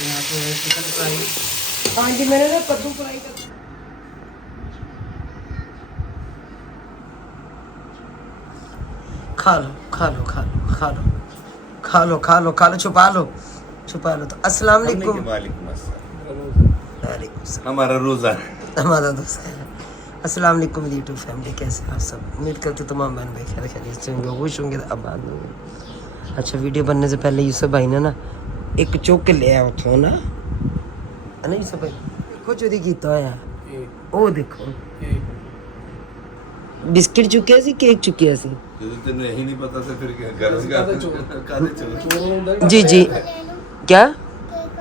यहाँ पे chicken fry. हाँ जी, मैंने ना कद्दू फ्राई कर खा लो खा लो खा लो खा लो खा लो खा लो खा लो, छुपा लो छुपा लो। तो अस्सलाम वालेकुम। वालेकुम अस्सलाम। वालेकुम सलाम। हमारा रोजा है। हमारा दोस्त है। अस्सलाम वालेकुम यूट्यूब फैमिली, कैसे हैं आप सब? उम्मीद करते तमाम बहन भाई खैर खैरियत से होंगे, खुश होंगे, आबाद होंगे। अच्छा, वीडियो बनने से पहले यूसुफ भाई ने ना एक चुक लिया उठो ना, है ना यूसुफ भाई? देखो चोरी कीता होया, ओ देखो बिस्किट चुके सी, केक चुके सी। तेने यही नहीं पता था फिर क्या गरज का जी जी, क्या?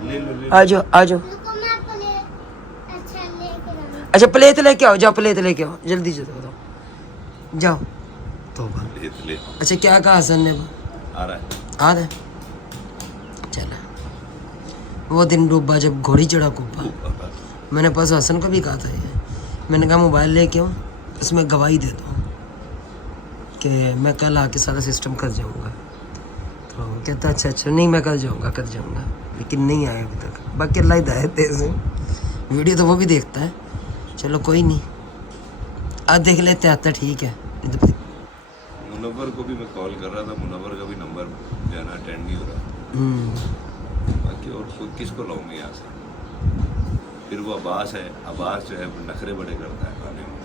ले लो ले आ जाओ आ जाओ। अच्छा प्लेट लेके आओ, जाओ प्लेट लेके आओ, जल्दी जल्दी बताओ, जाओ। तौबा। ले अच्छा क्या कहा हसन ने? आ रहा है। आ रहा है, चला। वो दिन डूबा जब घोड़ी चढ़ा कुब्बा। मैंने परसों हसन को भी कहा था ये, मैंने कहा मोबाइल लेके आओ, इसमें गवाही देता हूँ कि मैं कल आके सारा सिस्टम कर जाऊँगा। तो कहता अच्छा अच्छा, नहीं मैं कर जाऊँगा लेकिन नहीं आया अभी तक। बाकी अल्लाह हिदायत दे से, वीडियो तो वो भी देखता है, चलो कोई नहीं, आज देख लेते आता ठीक है। मुनव्वर को भी मैं कॉल कर रहा था, मुनव्वर का भी नंबर जो है ना अटेंड नहीं हो रहा। बाकी और कोई किसको लाऊं मैं यहाँ से? फिर वो अब्बास है, अब्बास जो है वो नखरे बड़े करता है खाने में।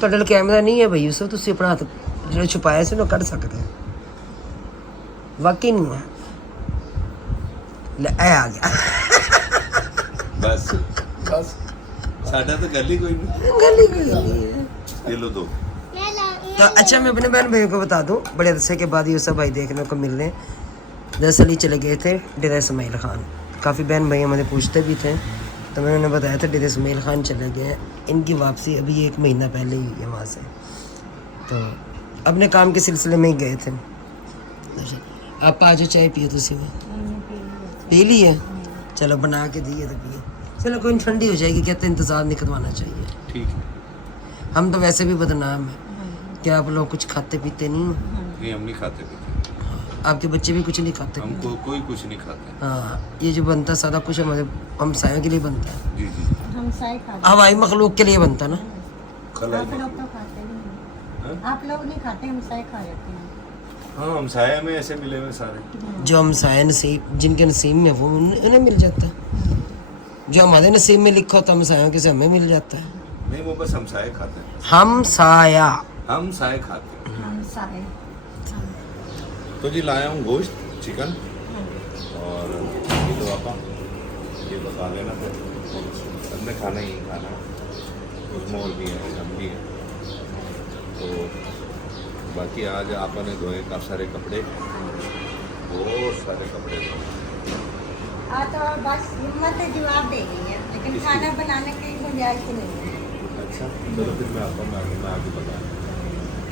तो डल कैमरा नहीं है भाई यूसुफ, तुसी अपना हाथ जो छुपाया से ना कर सकते हैं, वाकई नहीं है। ले आ गया बस बस साडा तो गल ही कोई नहीं। गली गली है। ले लो दो। तो अच्छा, मैं अपने बहन भाइयों को बता दूं, बड़े अरसे के बाद यूसुफ भाई देखने को मिल रहे हैं। दरअसल ही चले गए थे डेरा इस्माइल खान, काफ़ी बहन भाई हमारे पूछते भी थे, तो मैंने उन्हें बताया था डेरा इस्माइल खान चले गए हैं। इनकी वापसी अभी 1 महीना पहले ही हुई है वहाँ से, तो अपने काम के सिलसिले में ही गए थे। आप आ जाओ, चाय पिए तुसी में? पी ली है, चलो बना के दिए तो पिए। चलो कोई ठंडी हो जाएगी, कहते इंतज़ार नहीं करवाना चाहिए। ठीक है। हम तो वैसे भी बदनाम हैं, क्या आप लोग कुछ खाते पीते नहीं हो? नहीं हम नहीं खाते पीते, आपके बच्चे भी कुछ नहीं खाते पीते? हमको कोई कुछ नहीं खाता। हाँ, ये जो बनता है सारा कुछ हमारे हमसायों के लिए बनता है, जी जी। हवाई मखलूक के लिए बनता है ना। कल आप लोग तो खाते नहीं हैं। आप लोग नहीं खाते, हम साए खा लेते हैं। हाँ हम साया में ऐसे मिले हुए सारे। जो हमसाया नसीब, जिनके नसीब में वो उन्हें मिल जाता है, जो हमारे नसीब में लिखा होता है हमसायों के से हमें मिल जाता है। नहीं वो बस हम साए खाते हैं। हमसाया, हम साए खाते हैं। हम साए। तो जी लाया हूँ गोश्त चिकन और ये तो आपा ये बता लेना फिर हमने खाना ही खाना है, उसमें और भी है, हम भी है। तो बाकी आज आपा ने धोए काफ़ी सारे कपड़े, बहुत सारे कपड़े धोए। तो बस हिम्मत है, जवाब दे रही है, लेकिन खाना बनाने की गुंजाइश नहीं है। अच्छा चलो फिर मैं आपको मैं आगे बता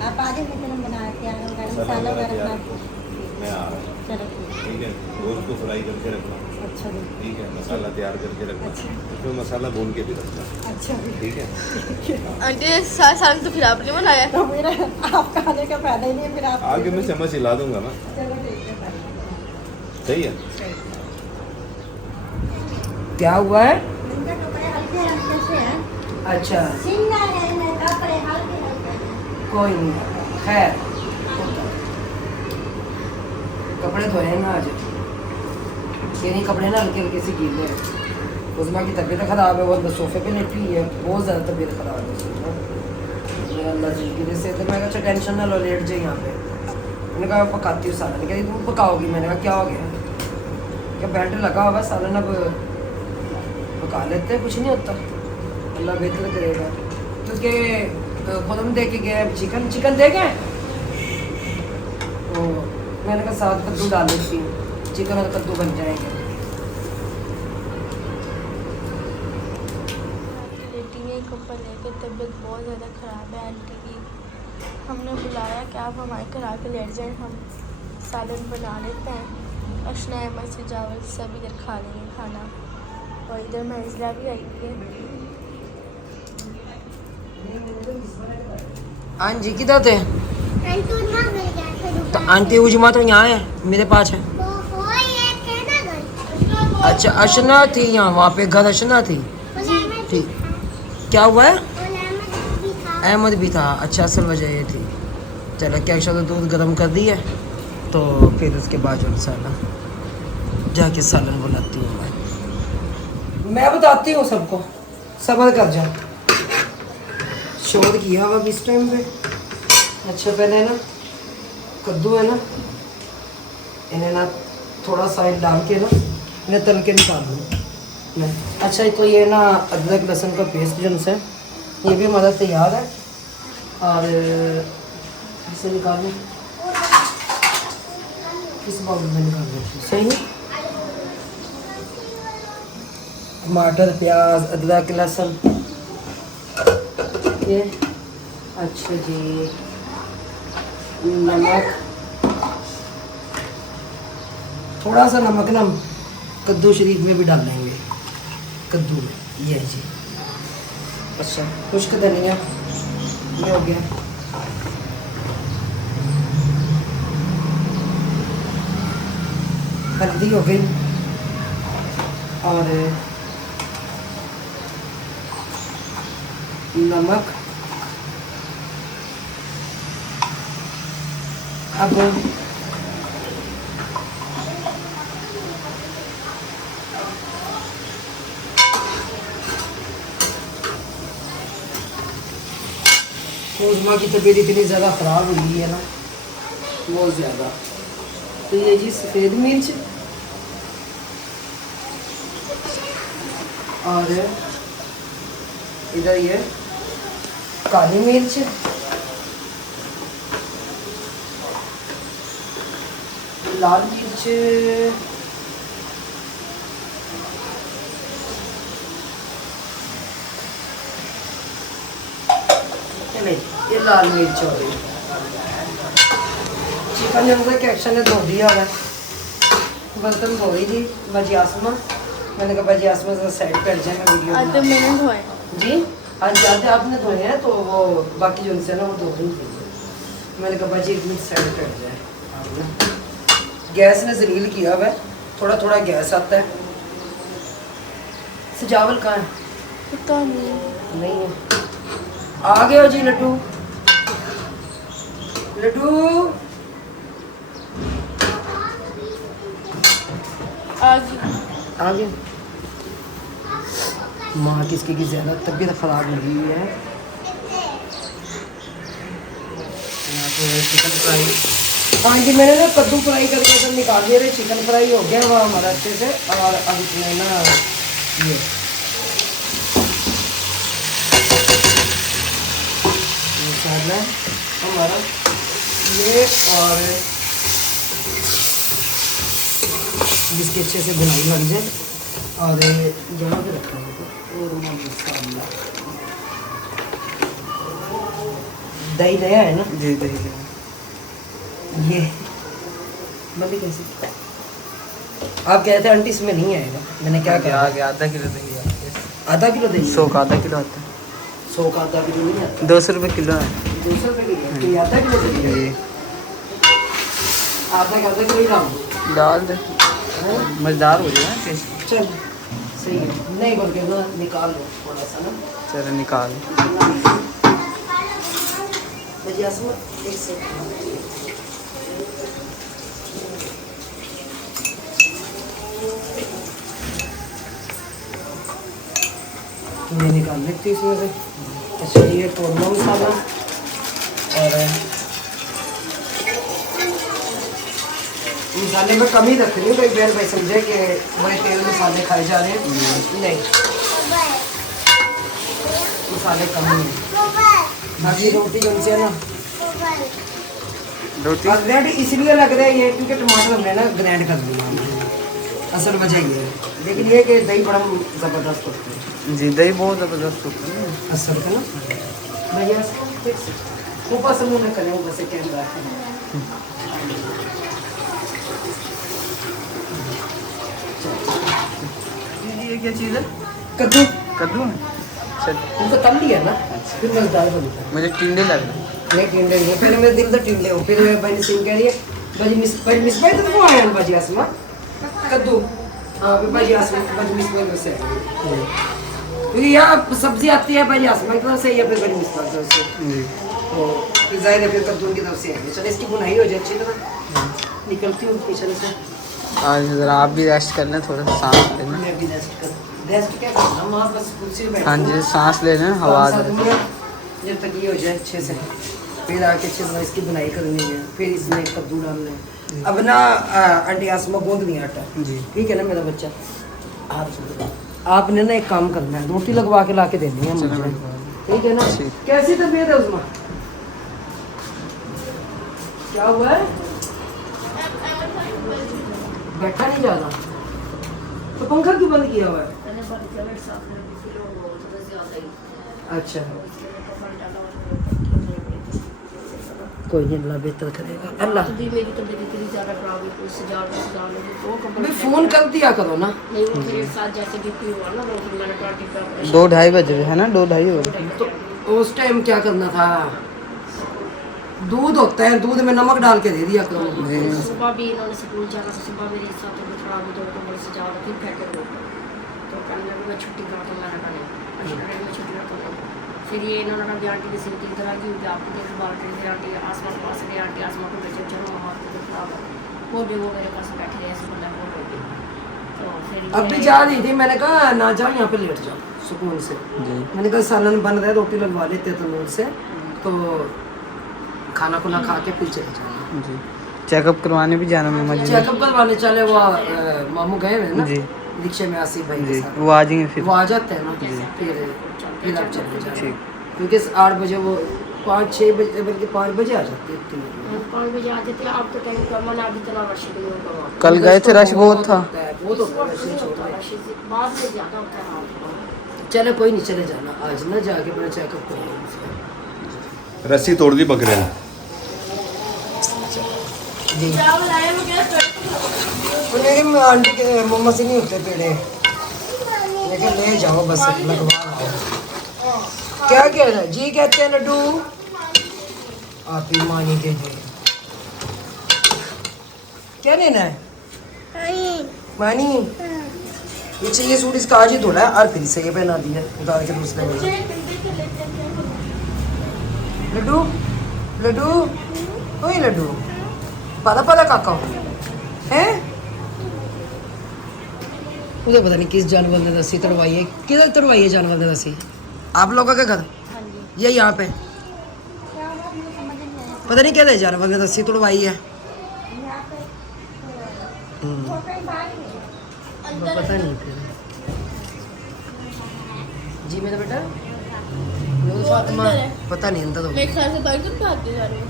आप आगे मैं बना के आ रहा हूँ, गरम मसाला वगैरह बना के। मैं आ रहा हूँ। चलो ठीक है, गोश्त को फ्राई करके रखना। अच्छा जी। ठीक है, मसाला तैयार करके रखना, उसमें मसाला भून के भी रखना। अच्छा जी। ठीक है। आंटी साल तो फिर आपने बनाया। तो मेरा आप खाने का फायदा ही नहीं है, फिर आप आगे मैं चम्मच हिला दूंगा ना। चलो ठीक है। सही है। क्या हुआ है? इनका कपड़े हल्के हल्के से हैं। अच्छा सिंगा है ना, कपड़े हल्के हल्के। कोई नहीं, खैर कपड़े धोए हैं ना आज, ये नहीं कपड़े ना हल्के हल्के से गीले हैं। उस्मा की तबीयत ख़राब है, वो अंदर सोफे पे लेटी हुई है, बहुत ज़्यादा तबीयत ख़राब है उसकी। अल्लाह जी की वजह से, तो मैं अच्छा टेंशन ना लो, लेट जाए यहाँ पे। मैंने कहा मैं पकाती हूँ सालन, कह तुम पकाओगी? मैंने कहा क्या हो गया? क्या बेल्ट लगा होगा, सालन अब पका लेते हैं, कुछ नहीं होता, अल्लाह बेहतर करेगा। तो उसके खुदम दे के गए चिकन दे गए, तो मैंने कहा साथ कद्दू डाल देती हूँ, चिकन और कद्दू बन जाएंगे। बेटी ने एक ऊपर लेकर तबीयत बहुत ज़्यादा ख़राब है आंटी की। हमने बुलाया कि आप हमारे घर आके लेट जाएं, हम सालन बना लेते हैं। अशना अहमद से जावल सब इधर खा लेंगे खाना, और इधर मंजिला भी आई है। हाँ जी किधर थे? तो आंटी उजमा तो यहाँ है, मेरे पास है। अच्छा अशना थी यहाँ, वहाँ पे घर अशना थी। ठीक, क्या हुआ है? अहमद भी था। अच्छा, असल वजह ये थी। चलो क्या अच्छा, तो दूध गर्म कर दिया तो फिर उसके बाद जो साला जाके सालन बुलाती हूँ मैं बताती हूँ सबको, सब्र कर जा। शोर किया अब इस टाइम पे। अच्छा पहले ना कद्दू है ना, इन्हें ना थोड़ा साइड डाल के ना इन्हें तल के निकाल दूँ मैं। अच्छा तो ये ना अदरक लहसुन का पेस्ट जो है ये भी हमारा तैयार है। और इसे निकाल लूँ, किस बाउल में निकाल लूँ? सही है। टमाटर प्याज अदरक लहसुन ये। अच्छा जी, नमक, थोड़ा सा नमक ना कद्दू शरीफ में भी डाल देंगे। कद्दू ये है जी। अच्छा खुश्क धनिया ये हो गया। हल्दी हो गई और नमक। अब उज़मा की तबीयत इतनी ज़्यादा ख़राब हुई है ना, बहुत ज़्यादा। तो ये जी सफ़ेद मिर्च और इधर ये काली मिर्च, लाल मिर्च, चले ये लाल मिर्च हो गई। चिकन जो है एक्शन ने धो दिया है, बर्तन धो रही थी बाजी आसमा। मैंने कहा बाजी आसमा से साइड पे हट जाए, मैं वीडियो आते मैंने धोए जी। आज जाते आपने धोए हैं तो वो बाकी जो उनसे ना वो धो रही थी। मैंने कहा बाजी एक मिनट साइड पे हट जाए। गैस ने जलील किया हुआ है, थोड़ा थोड़ा गैस आता है। सजावल कहाँ है? पता नहीं है। आ गए हो जी लड्डू। लड्डू आ गए। माँ किसकी की ज़्यादा तबीयत ख़राब लगी हुई है। चिकन फ्राई, हाँ जी मैंने ना कद्दू फ्राई करके तो निकाल दिया थे। चिकन फ्राई हो गया हुआ हमारा अच्छे से। और अब इसमें ना ये मसाला हमारा ये, और जिसकी अच्छे से बुनाई लग जाए। और यहाँ पे रखा है दही नया है ना जी, दही ये बंदी कैसे? आप कहते थे आंटी इसमें नहीं आएगा, मैंने क्या कहा? आ गया। आधा किलो दही है। आधा किलो दही? 100 का आधा किलो आता है। 100 का आधा किलो नहीं आता। 200 रुपये किलो है। 200 रुपये किलो है। तो ये आधा किलो दही है। जी, आधा किलो ही डाल दो। डाल दे, हाँ? मज़ेदार हो जाए टेस्ट। चल सही है। नहीं बोल के ना निकाल लो थोड़ा सा ना। चलो निकाल। बजी आसमा एक सेकंड। ये निकाल लेती इसमें से। अच्छा ये कौरमा मसाला और मसाले में कमी रख रही हूँ भाई। बहन भाई समझे कि बड़े तेल मसाले खाए जा रहे हैं। नहीं, मसाले कम नहीं। बाकी रोटी जो है ना रोटी ग्रैंड इसलिए लग रहा है ये क्योंकि टमाटर हमने ना ग्रैंड कर दिया। असल वजह ये है, लेकिन ये कि दही बड़ा ज़बरदस्त होता है। जी, दही बहुत ज़बरदस्त होता है। असल का ना भैया ऊपर से मुँह करें, ऊपर से कैमरा ये क्या चीज़ है? कद्दू। कद्दू है। चल, उनको तल लिया ना फिर मज़ेदार बनता है। मुझे टिंडे लग रहे हैं। नहीं टिंडे नहीं, पहले मेरे दिल तो टिंडे हो। फिर भाई सिंह कह रही है बाजी मिस भाई तो आया बाजी आसमा कद्दू हाँ फिर भाई आसमान बड़ी मिस्बाह से क्योंकि यहाँ सब्जी आती है भाई आसमान की तरफ से या फिर बड़ी मिस्बाह की तरफ से जी तो फिर जाहिर है फिर कद्दू की तरफ से आएंगे। चलो इसकी बुनाई हो जाए अच्छी तरह निकलती हूँ किचन से। आज ज़रा आप भी रेस्ट कर लें, थोड़ा सा सांस लेना। मैं भी रेस्ट क्या करना वहाँ बस कुर्सी पे बैठा हाँ जी, सांस ले लें, हवा दे। जब तक ये हो जाए अच्छे से फिर आके अच्छे से इसकी बुनाई करनी है, फिर इसमें कद्दू डालना है। अब ना आंटी आसमा गूंद नहीं आटा जी ठीक है ना मेरा बच्चा। आपने ना एक काम करना है, रोटी लगवा के ला के देनी है मुझे ठीक है ना। ठीक। कैसी तबीयत है उसमें, क्या हुआ है? बैठा नहीं जा रहा तो पंखा क्यों बंद किया हुआ है? अच्छा कोई नहीं, अल्लाह बेहतर करेगा। अल्लाह मेरी तबीयत इतनी ज़्यादा खराब है, कोई सजावट तो अभी फोन कर दिया करो ना। नहीं वो मेरे साथ जैसे बीपी हुआ ना तो मैंने कहा कि का 2-2:30 बज रहे हैं ना, 2-2:30 हो रहे हैं। तो उस टाइम क्या करना था, दूध होता है दूध में नमक डाल के दे दिया करो। सुबह भी इन्होंने स्कूल जाना था, सुबह मेरे साथ तबीयत खराब हुई तो बड़ी सजावट फिर फेंके तो कहने मैं छुट्टी करा तो मैंने कहा मैं छुट्टी रखा फिर ये इन्होंने भी आंटी की सिंह तरह की हुई आपकी देखभाल करी आंटी आसमान के पास गए, आंटी आसमान को बच्चे चलो वहाँ तबीयत खराब है वो भी वो मेरे पास बैठे रहे ऐसे बंदा बोल रही तो फिर अब भी जा रही थी, मैंने कहा ना जाओ यहाँ पे लेट जाओ सुकून से। जी मैंने कहा सालन बन रहा है रोटी लगवा लेते तंदूर से तो खाना खुना खा के फिर चले जाओ। जी चेकअप करवाने भी जाना मम्मा जी ने। चेकअप करवाने चले वो मामू गए हुए ना जी रिक्शे में आसिफ भाई के जी साथ, वो आ जाएंगे फिर। वो आ जाते हैं ना फिर आप चले जाओ ठीक। क्योंकि 8 बजे वो 5-6 बजे बल्कि 5 बजे आ जाती है इतनी देर में। 5 बजे आते थे आप तो टाइम का मन अभी इतना रश नहीं होगा कल गए थे, रश बहुत था। बहुत होता है वैसे ही छोड़ रहे हैं। बाद में ज़्यादा होता है हाँ। चले कोई नहीं चले जाना आज ना जाके अपना चेकअप करवाना। रस्सी तोड़ दी बकरे ने। जी चावल आए वो क्या लेकिन आंटी के मम्मा से नहीं होते पेड़े, लेकिन ले जाओ बस लगवा लो। क्या कह रहा है जी, कहते हैं लड्डू आप ही मानी दे दे। क्या लेना है मानी? ये चाहिए सूट इसका आज ही धोला है और फिर से ये पहना दिया उतार के दूसरे में। लड्डू लड्डू ओए लड्डू पाला पाला काका है उधर पता नहीं किस जानवर ने रस्सी तड़वाई है, किधर तड़वाई है जानवर ने रस्सी? आप लोगों के घर ये यहाँ पे पता नहीं क्या जानवर ने रस्सी तड़वाई है। पता नहीं फिर जी मेरा बेटा फातिमा पता नहीं अंदर मेरे ख्याल से बाइक पे आते जा रहे हैं।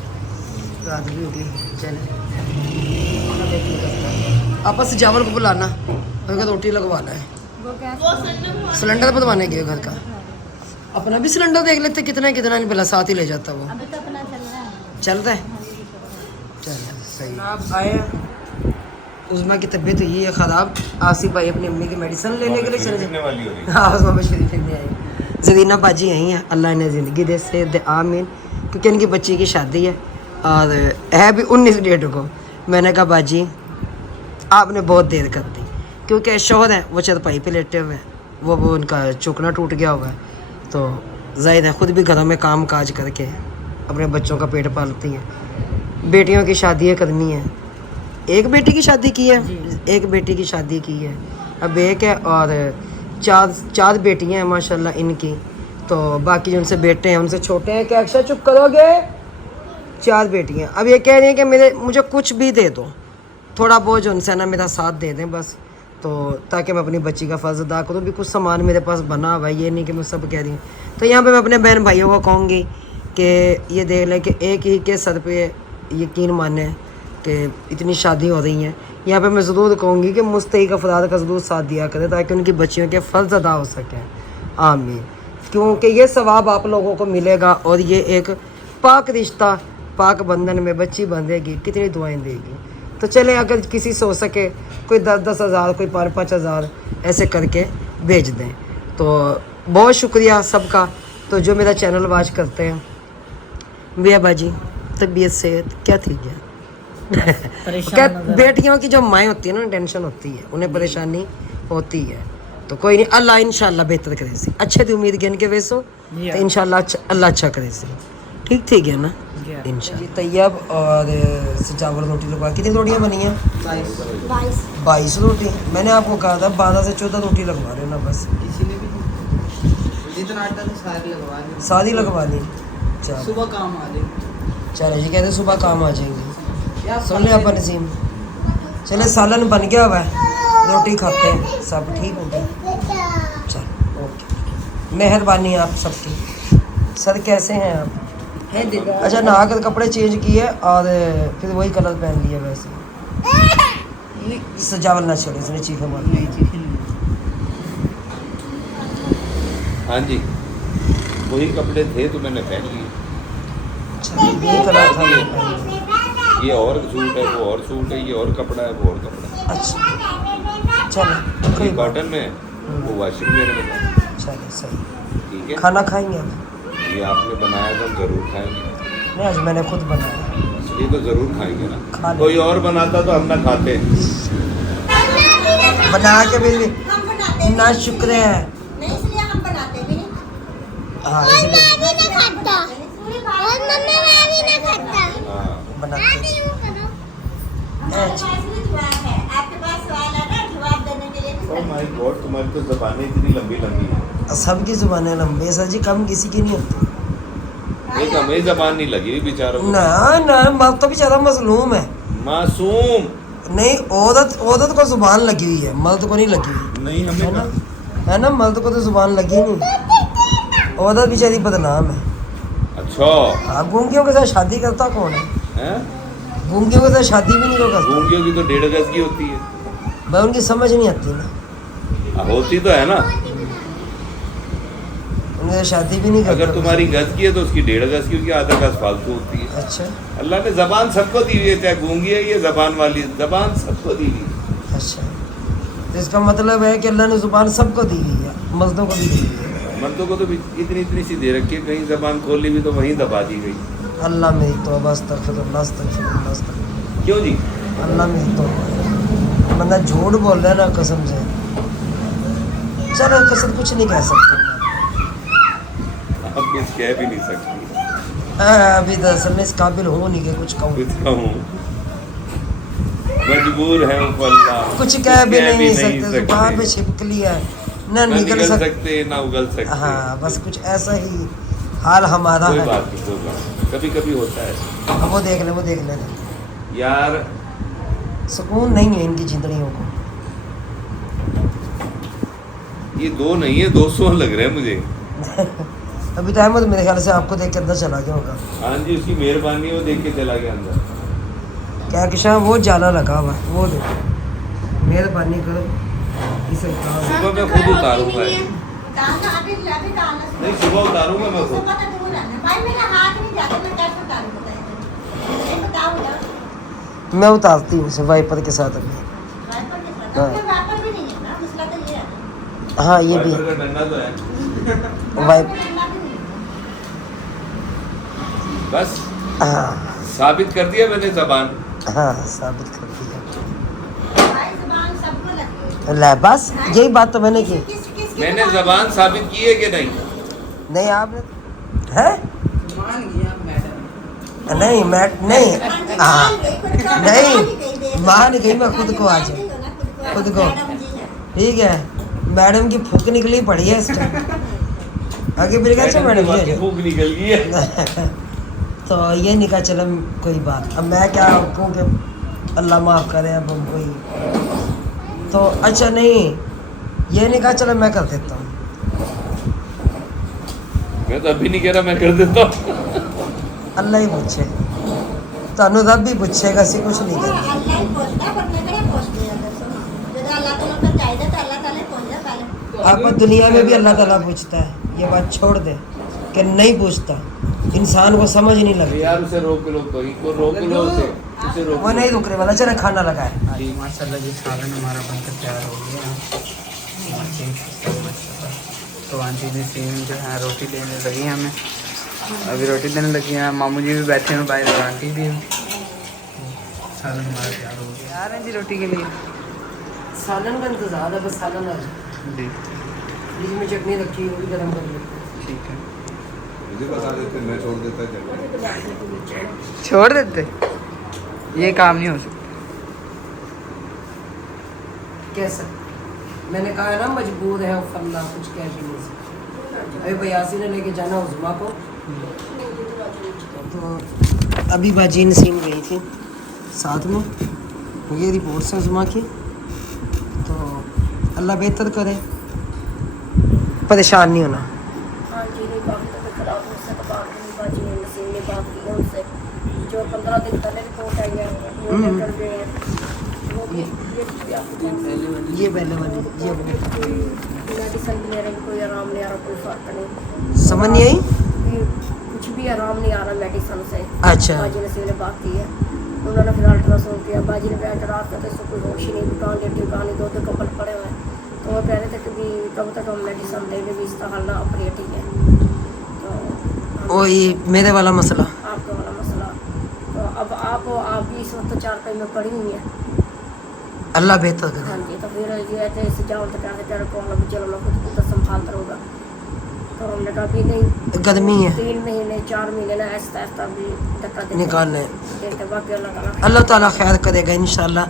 रात भी होगी चले आपस से चावल को बुलाना और रोटी लगवाना है। वो सिलेंडर बनवाने गए घर का, अपना भी सिलेंडर देख लेते कितना कितना नहीं भला साथ ही ले जाता वो। अभी तो अपना चल रहा है। चल रहा है चल सही। आप आए उस्मा की तबीयत हुई है ख़राब, आसिफ भाई अपनी अम्मी की मेडिसिन लेने के लिए चले फिरने वाली हो रही है। हाँ उस्मा शरीफ फिरने आई। जरीना बाजी यहीं है, अल्लाह ने ज़िंदगी दे से दे आमीन, क्योंकि इनकी बच्ची की शादी है और है भी 19 डेट को। मैंने कहा बाजी आपने बहुत देर कर दी, क्योंकि शोहर है वो चरपाई पे लेटे हुए हैं, वो उनका चुकना टूट गया हुआ है, तो जाहिर है ख़ुद भी घरों में काम काज करके अपने बच्चों का पेट पालती हैं। बेटियों की शादी करनी है, एक बेटी की शादी की है, एक बेटी की शादी की है, अब एक है और चार बेटियां हैं माशाल्लाह इनकी, तो बाकी जो उनसे बेटे हैं उनसे छोटे हैं। क्या अक्षर चुप करोगे? 4 बेटियां। अब ये कह रही हैं कि मुझे कुछ भी दे दो, थोड़ा बहुत जो उनसे ना मेरा साथ दे दें बस, तो ताकि मैं अपनी बच्ची का फ़र्ज़ अदा करूँ। भी कुछ सामान मेरे पास बना हुआ है, ये नहीं कि मैं सब कह रही हूँ। तो यहाँ पे मैं अपने बहन भाइयों को कहूँगी कि ये देख लें कि एक ही के सर पे यकीन माने कि इतनी शादी हो रही हैं। यहाँ पे मैं ज़रूर कहूँगी कि मुस्तहिक़ अफ़राद का ज़रूर साथ दिया करें ताकि उनकी बच्चियों के फ़र्ज़ अदा हो सकें। आमीन। क्योंकि ये सवाब आप लोगों को मिलेगा और ये एक पाक रिश्ता, पाक बंधन में बच्ची बंधेगी, कितनी दुआएं देगी। तो चलें, अगर किसी से हो सके कोई 10-10 हज़ार, कोई 5-5 हज़ार ऐसे करके भेज दें। तो बहुत शुक्रिया सबका। तो जो मेरा चैनल वॉच करते हैं, भैया बाजी तबीयत सेहत क्या थी क्या? बेटियों की जो माएँ होती है ना टेंशन होती है, उन्हें परेशानी होती है। तो कोई नहीं, अल्लाह इंशाल्लाह बेहतर करे सी, अच्छे दी उम्मीद गिन के वैसो तो इंशाल्लाह अल्लाह अच्छा करे सी। ठीक है ना इंशाल्लाह। तैयब और सजावट रोटी लगवा, कितनी रोटियाँ बनी हैं? 22 रोटी। मैंने आपको कहा था 12 से 14 रोटी लगवा रहे हो ना, बस इसीलिए भी जितना आता था सारी लगवा ली। सारी लगवा ली। चलो सुबह काम आ जाए। चलो जी, कहते सुबह काम आ जाएंगे। सुन लिया अपन नसीम, चले सालन बन गया हुआ है, रोटी खाते हैं, सब ठीक हो गया। चलो ओके, मेहरबानी आप सबकी। सर कैसे हैं आप? अच्छा, नहा कर कपड़े चेंज किए और फिर वही कलर पहन लिए वैसे। सजावल ना चले, इसने चीखे मार दी। हाँ जी, वही कपड़े थे तो मैंने पहन लिए। ये कलर था, ये पहन लिया। ये और सूट है, वो और सूट है, ये और कपड़ा है, वो और कपड़ा है। अच्छा चलो, ये कोई बात कॉटन में है, वो वाशिंग में है। चलो सही। ठीक है, खाना खाएंगे आप? ये आपने बनाया तो हम जरूर खाएंगे। नहीं, आज मैंने खुद बनाया। ये तो जरूर खाएंगे खा ना, लेंगे। कोई और बनाता तो हम ना खाते। बना के भी हम बनाते ना शुक्र है। नहीं, इसलिए हम बनाते भी नहीं। हाँ इसलिए हाँ, बनाते हमारे पास भी जवाब है, आपके पास सवाल है ना, जवाब देने के लिए भी ओह माय गॉड, तुम्हारी तो ज़बानें इतनी लंबी लंबी हैं। हैं। सबकी जुबानें लंबी है सर जी, कम किसी की नहीं होती। एक हमें ज़बान नहीं लगी हुई बेचारों को। ना ना, मर्द तो भी ज़्यादा मजलूम है। मासूम नहीं, औरत को जुबान लगी हुई है, मर्द को नहीं लगी हुई नहीं, है हमें ना, है ना। मर्द को तो जुबान लगी नहीं, औरत बेचारी बदनाम है। अच्छा हाँ, गूंगियों के साथ शादी करता कौन है? हैं? गूंगियों के साथ शादी भी नहीं करता। गूंगियों की तो 1.5 गज की होती है। भाई उनकी समझ नहीं आती ना, होती तो है ना, उनके साथ शादी भी नहीं करता। अगर तुम्हारी गज की है तो उसकी 1.5 गज की, क्योंकि आधा गज फालतू होती है। अच्छा अल्लाह ने जबान सबको दी हुई है, चाहे गूंगी है ये जबान वाली, जबान सबको दी हुई है। अच्छा, तो इसका मतलब है कि अल्लाह ने जुबान सबको दी हुई है, मर्दों को भी दी हुई है। मर्दों को तो इतनी इतनी सी दे रखी है, कहीं जबान खोली भी तो वहीं दबा दी गई। अल्लाह मेरी तौबा, अस्तगफिरुल्लाह अस्तगफिरुल्लाह अस्तगफिरुल्लाह। क्यों जी? अल्लाह मेरी तौबा। बंदा झूठ बोल रहा है ना कसम से। चलो कसम कुछ नहीं कह सकते, आप कुछ कह भी नहीं सकती। अभी दरअसल में इस काबिल हो नहीं के कुछ कहूँ, कुछ कहूँ, मजबूर है अल्लाह, कुछ कह भी नहीं सकते, जुबान पे छिपकली है, ना ना निकल सकते ना उगल सकते। हाँ बस कुछ ऐसा ही हाल हमारा कोई है। बात नहीं, कोई बात नहीं, कभी कभी होता है अब वो देख ले यार। सुकून नहीं है इनकी जिंदड़ियों को। ये 2 नहीं है, 200 लग रहे हैं मुझे। अभी तो अहमद मेरे ख्याल से आपको देख के अंदर चला गया होगा। हाँ जी, उसकी मेहरबानी वो देख के चला गया अंदर। क्या किशा वो जाला लगा हुआ है, वो देखो, मेहरबानी करो इसे उतारो। सुबह मैं खुद उतारूंगा ये। डालना अभी डालना नहीं, सुबह उतारूंगा मैं खुद। सुबह तो दूर रहना भाई, मेरा हाथ नहीं जाता, मैं कैसे उतारूं बताइए, ये बताओ ना। मैं उतारती हूँ इसे वाइपर के साथ अभी। वाइपर के साथ, अब तो वाइपर भी नहीं है ना, मसला तो ये है। हाँ ये भी वाइपर का डंडा तो है। वाइप, बस हाँ साबित कर दिया मैंने जबान। हाँ साबित कर दिया। भाई जुबान सबको लगती है। ले बस यही बात तो मैंने की। किसकी मैंने जबान साबित की है कि नहीं? नहीं आपने है मान गया मैडम। नहीं मैं हाँ नहीं मान गई, मैं खुद को आज खुद को ठीक है। मैडम की फूक निकली पड़ी है इस टाइम, आगे फिर कैसे मैडम की जी भूख निकल गई है। तो ये निकाह चलो कोई बात, अब मैं क्या कहूँ कि अल्लाह माफ़ करे, अब हम कोई तो अच्छा नहीं, ये निकाह चलो मैं कर देता हूँ। मैं तो अभी नहीं कह रहा, मैं कर देता हूँ। अल्लाह ही पूछे, तो रब भी पूछेगा, सी कुछ नहीं करना। अल्लाह ही पूछता, पर मैं करे पूछते हैं दसो जो अल्लाह ताला को चाहिए तो अल्लाह ताला पूछता पहले। आप दुनिया में भी अल्लाह ताला पूछता है, ये बात छोड़ दे कि नहीं पूछता, इंसान को समझ नहीं लगती। यार उसे रोक लो, तो इनको रोक लो, उसे रोक वो नहीं रुक रहे वाला, चले खाना लगाए। जी माशाल्लाह जी, सालन हमारा बनकर तैयार हो गया। तो आंटी जी सीन जो है रोटी देने लगी हैं हमें, अभी रोटी देने लगी हैं। मामू जी भी बैठे हैं बाहर, आंटी भी सालन हमारा तैयार हो गया। तैयार हैं जी रोटी के लिए। सालन का इंतजार है, बस सालन आ जाए। जी फ्रिज में चटनी रखी है, वो भी गर्म कर लो। ठीक है। मुझे बता देते, मैं छोड़ देता चटनी। छोड़ देते, ये काम नहीं हो सकता। कैसा? मैंने कहा है ना मजबूर है फल्ला, कुछ कह भी नहीं सकता। अभी बयासी ने लेके जाना उज़मा को, तो अभी बाजी नसीम गई थी साथ में। ये रिपोर्ट्स हैं उज़मा की, तो अल्लाह बेहतर करे, परेशान नहीं होना। हाँ जी, नहीं काफ़ी तबीयत खराब है, उससे तो बात नहीं बाजी ने नसीम ने बात की है उनसे, जो 15 दिन पहले रिपोर्ट आई है वो लेकर गए हैं। वो भी भी आपको ये पहले वाली ये वाली। मेडिसिन भी ले रहे हैं, कोई आराम नहीं आ रहा, कोई फर्क नहीं, समझ नहीं आई। कुछ भी आराम नहीं आ रहा मेडिसिन से। अच्छा। बाजी नसीम ने बात की है, उन्होंने फिर अल्ट्रासाउंड किया। बाजी ने बेड रात का तो इसको कोई होश ही नहीं, दुकान लेटी दुकान दो कंबल पड़े हुए हैं। तो वो कह रहे थे कि भी कब तक हम मेडिसिन देंगे, भी इसका हल ना ऑपरेट ही है। तो वो ये मेरे वाला मसला। आपका वाला मसला, तो अब आप भी इस वक्त 4 कई में पड़ी हुई हैं। अल्लाह बेहतर करे। हाँ जी, तो फिर ये थे इस जाओ तो कहते तेरे को मतलब चलो मैं खुद तो संभालता रहूँगा। तो हमने कहा भी नहीं, गर्मी है, 3 महीने 4 महीने ना ऐसा ऐसा भी धक्का निकालना है। देते, बाकी अल्लाह अल्लाह ताला खैर करेगा इंशाल्लाह।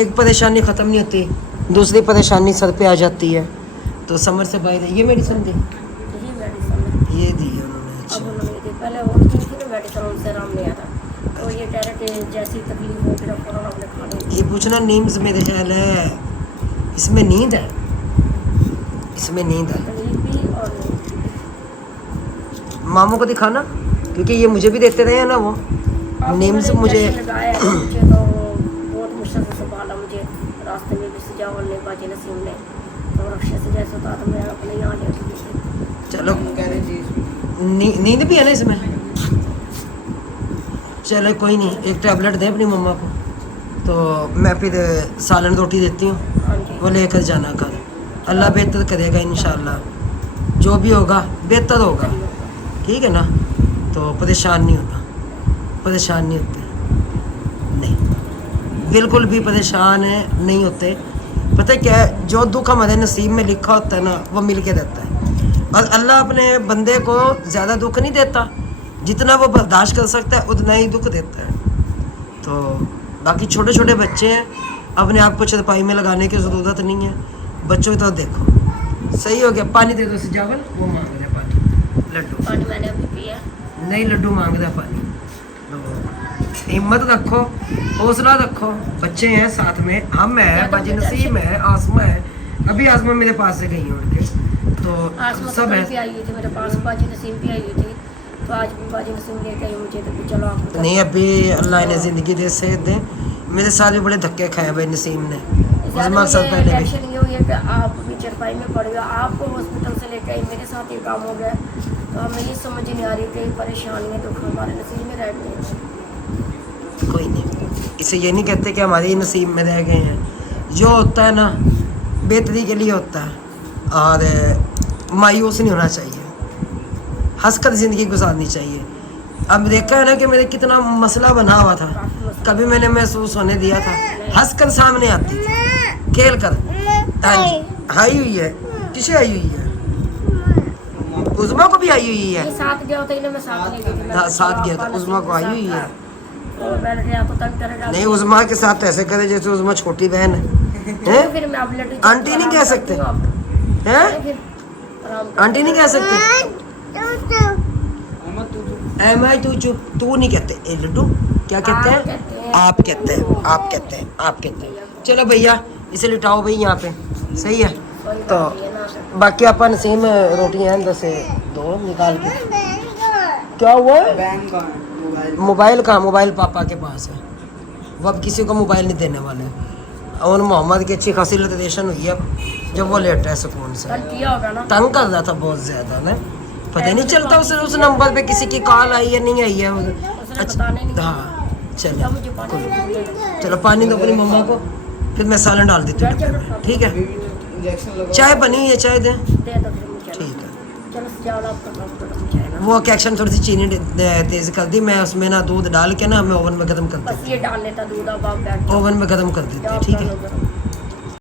एक परेशानी ख़त्म नहीं होती, दूसरी परेशानी सर पे आ जाती है, तो समझ से बाहर है। ये मेडिसिन दी, यही मेडिसिन है। ये दी है उन्होंने। अब अच्छा, उन्होंने दी, पहले और की थी ना मेडिसिन, उनसे आराम नहीं आता। तो ये कह रहे कि जैसी तकलीफ हो फिर फ़ौरन आपने खाने। ये पूछना नीम्स मेरे ख्याल है इसमें नींद है, इसमें नींद है। तकलीफ भी और मामू को दिखाना, क्योंकि ये मुझे भी देते रहे हैं ना वो नीम्स। मुझे लगाया है, मुझे तो बहुत मुश्किल से संभाला। मुझे रास्ते में भी सजावल ने बाजी नसीम ने तो रक्षा से जैसे होता तो मैं अपने यहाँ ले थी। चलो नींद भी है ना इसमें। चलो कोई नहीं, एक टैबलेट दे अपनी मम्मा को, तो मैं फिर सालन रोटी देती हूँ, हाँ जी, वो लेकर जाना कर। अल्लाह बेहतर करेगा इंशाल्लाह, जो भी होगा बेहतर होगा, ठीक है ना। तो परेशान नहीं होना, परेशान नहीं होते, नहीं बिल्कुल भी परेशान है नहीं होते। पता है क्या है, जो दुख हमारे नसीब में लिखा होता है ना वो मिल के देता है। और अल्लाह अपने बंदे को ज़्यादा दुख नहीं देता, जितना वो बर्दाश्त कर सकता है उतना ही दुख देता है। तो बाकी छोटे छोटे बच्चे हैं, अपने आप को चरपाई में लगाने की ज़रूरत नहीं है। बच्चों तो देखो सही हो गया। पानी दे दो सजावल, वो मांग रहे हैं पानी, लड्डू पानी मैंने अभी पिया। नहीं, लड्डू मांग रहा है पानी। तो हिम्मत रखो, हौसला रखो, बच्चे हैं साथ में, हम हैं, बाजी नसीम है, आसमा है। अभी आसमा मेरे पास से गई है उड़ के, तो सब है। भी आई हुई थी मेरे पास, बाजी नसीम भी आई हुई थी, तो आज भी बाजी नसीम लेके आई मुझे। तो चलो आपको नहीं, अभी अल्लाह ने ज़िंदगी दे, सेहत दे। मेरे साथ भी बड़े धक्के खाए भाई नसीम ने, उज़मा साथ पहले भी। टेंशन ये हुई है कि आप भी चरपाई में पड़ गए, आपको हॉस्पिटल से लेके आई, मेरे साथ ये काम हो गया। तो हमें ये समझ नहीं आ रही कि परेशानियाँ दुख हमारे नसीब में रह गए हैं। कोई नहीं, इसे ये नहीं कहते कि हमारे ही नसीब में रह गए हैं। जो होता है ना बेहतरी के लिए होता है, और मायूस नहीं होना चाहिए, हंसकर ज़िंदगी गुजारनी चाहिए। अब देखा है ना कि मेरे कितना मसला बना हुआ था, कभी मैंने महसूस होने दिया था। हंसकर सामने आती थी, खेल कर। हाँ जी, आई हुई है। किसे आई हुई है? उज़मा को भी आई हुई है। ये साथ गया होता, इन्हें मैं साथ ले गई थी। हाँ, साथ गया था, उज़मा को आई हुई है। और मैंने कहा आपको तंग करेगा नहीं, उज़मा के साथ ऐसे करे जैसे उज़मा छोटी बहन है, हैं? फिर मैं अब लड्डू आंटी नहीं कह सकते हैं, फिर आराम आंटी नहीं कह सकते। तू चुप, तू नहीं कहते। ए लड्डू क्या कहते हैं? आप कहते हैं, आप कहते हैं, आप कहते हैं। चलो भैया इसे लिटाओ भाई यहाँ पे, सही है। तो बाकी आप नसीम रोटियाँ अंदर से दो निकाल के। क्या हुआ? बैंक का मोबाइल, मोबाइल कहाँ? मोबाइल पापा के पास है, वो अब किसी को मोबाइल नहीं देने वाले। और मोहम्मद की अच्छी खासी लिटरेशन हुई है अब, जब वो लेटा है सुकून से। किया होगा ना, तंग कर रहा था बहुत ज़्यादा ना, पता नहीं चलता उस नंबर पे किसी की कॉल आई है नहीं आई है। उसने बताने नहीं। हाँ चलो, क्या मुझे पानी चलो पानी दो अपनी मम्मा को, फिर मैं सालन डाल देती हूँ डब्बे में, ठीक है। इंजेक्शन लगा। चाय बनी है, चाय दे, दे दो फिर मुझे। ठीक है। चलो सजाओ आपका काम खत्म हो जाएगा। वो क्या एक्शन थोड़ी सी चीनी तेज कर दी, मैं उसमें ना दूध डाल के ना मैं ओवन में गर्म कर बस देती ये डाल लेता दूध, अब आप बैठ हूँ, ओवन में गर्म कर देते हैं, ठीक है। है